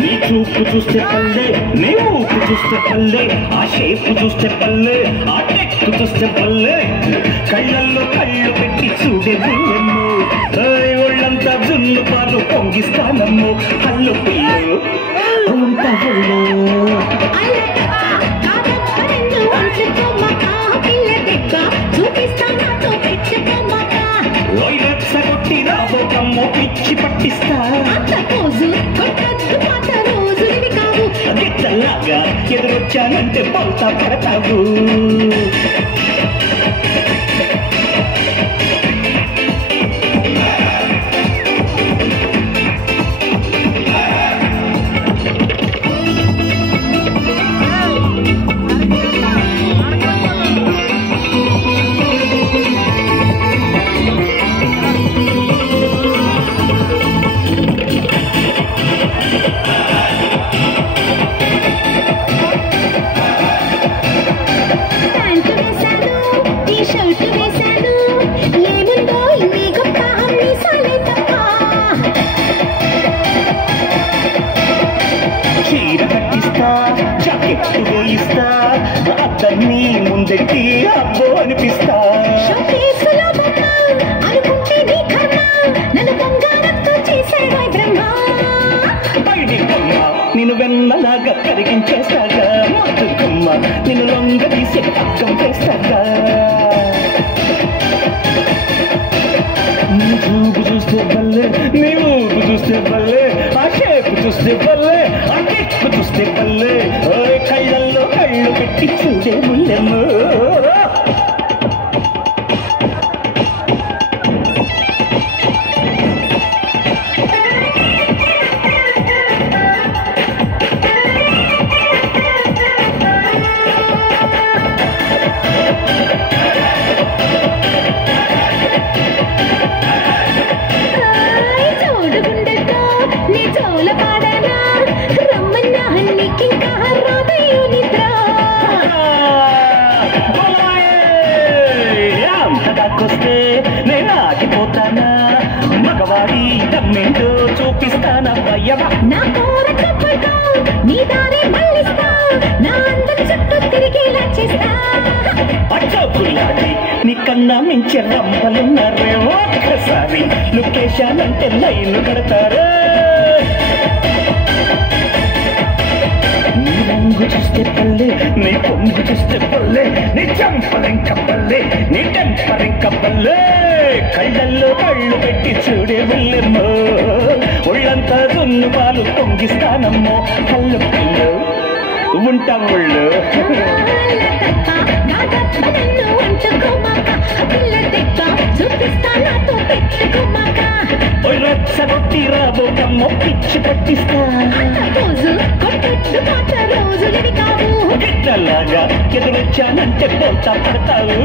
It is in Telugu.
నీ చూపు చూస్తే పల్లె, నీ ఊపు చూస్తే పల్లె, ఆ షేపు చూస్తే పల్లె, ఆ టెక్కు చూస్తే పల్లె, కళ్ళల్లో కళ్ళు పెట్టి చూడే బియ్యము, ఒళ్ళంతా జున్ను పాలు పొంగిస్తానమ్ము, హల్లు పిల్లు ఉంటా కొట్టి రాబోకమ్మో పిచ్చి పట్టిస్తా గిట్టలాగా ఎదురొచ్చానంటే బౌతా పడతావు. చీర కట్టిస్తా, జాకెట్ వేయిస్తా, అతన్ని ముందెట్టి అబ్బో అనిపిస్తా. బయటి కొమ్మ నిన్ను వెన్నలాగా కరిగించేస్తాగా, మధు కొమ్మ నిన్ను లొంగ తీసే పక్కం వేస్తాగా. నీ చూపు చూస్తే బల్లే, నీ ఊపు చూస్తే బల్లే, ఆ షేపు చూస్తే బల్లే, ఆ టెక్కు చూస్తే బల్లే, కళ్ళల్లో కళ్ళు పెట్టి చూడే ముల్లెమ్మ. వస్తే నేను ఆగిపోతానా, మగవాడి దమ్మేంటో చూపిస్తానా భయమా. నా కోరకపోతా నీ దారి మళ్ళిస్తా, నా అందరి చుట్టూ తిరిగేలా చేస్తా. అచ్చోకులాడి నీకన్నా మించే రంపలున్నారే, ఒక్కసారి లొకేషన్ అంటే లైన్లు కడతారే. నీ రంగు చూస్తే పల్లె, నీ పొంగు చూస్తే పల్లె, నీ చంపలింక పల్లె, నీ టెంపరింక పల్లె, కళ్ళల్లో కళ్ళు పెట్టి చూడే వెళ్ళేమ్మో, ఒళ్ళంతా జున్ను పాలు పొంగిస్తానమ్మో, కళ్ళు పిల్లు ఉంటా ఒళ్ళు. రచ్చగొట్టి రాబోకమ్మో పిచ్చి పట్టిస్తా, గిట్టలాగా ఎదురొచ్చానంటే పోతా పడతావు.